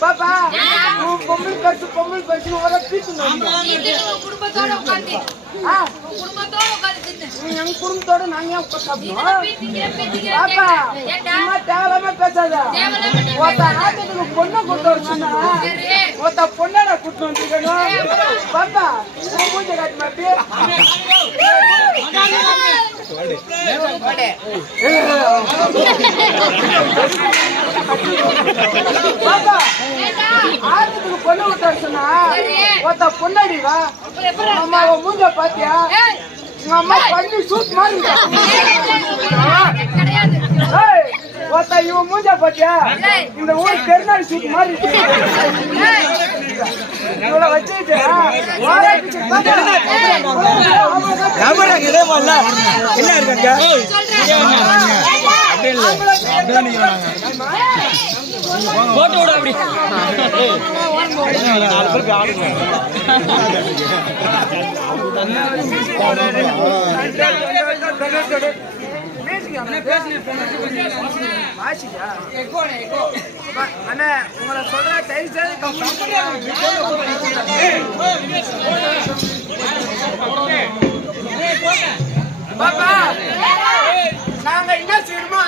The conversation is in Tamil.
பாப்பா பொம்பளை பரிசு பொம்பளை பரிசு எங்க குடும்பத்தோட நாங்க பாப்பா தேவையில்லாம பேசாத ஒருத்த ஆட்டத்துக்கு பொண்ணை கூட்டு வர சொன்னா ஒருத்த பொண்ணாட கூட்டு வந்துக்கணும் பாப்பா மூஞ்ச காட்டு மாட்டி பாப்பா ஆட்டத்துக்கு பொண்ணு கூட்டு வர சொன்னா ஒருத்த பொண்ணாடி வா அம்மா மூஞ்ச பாத்தியா உங்க அம்மா பண்ணி சூட் மாதிரி ஒருத்த இவன் மூஞ்ச பாத்தியா இந்த ஊர் பெருநாள் சூட் மாதிரி இவ்வளவு வச்சுக்கிட்டு என்ன இருக்காங்க போட்டு விட அப்படி அண்ணா உங்களை சொல்ற பாப்பா நாங்க என்ன செய்யணுமோ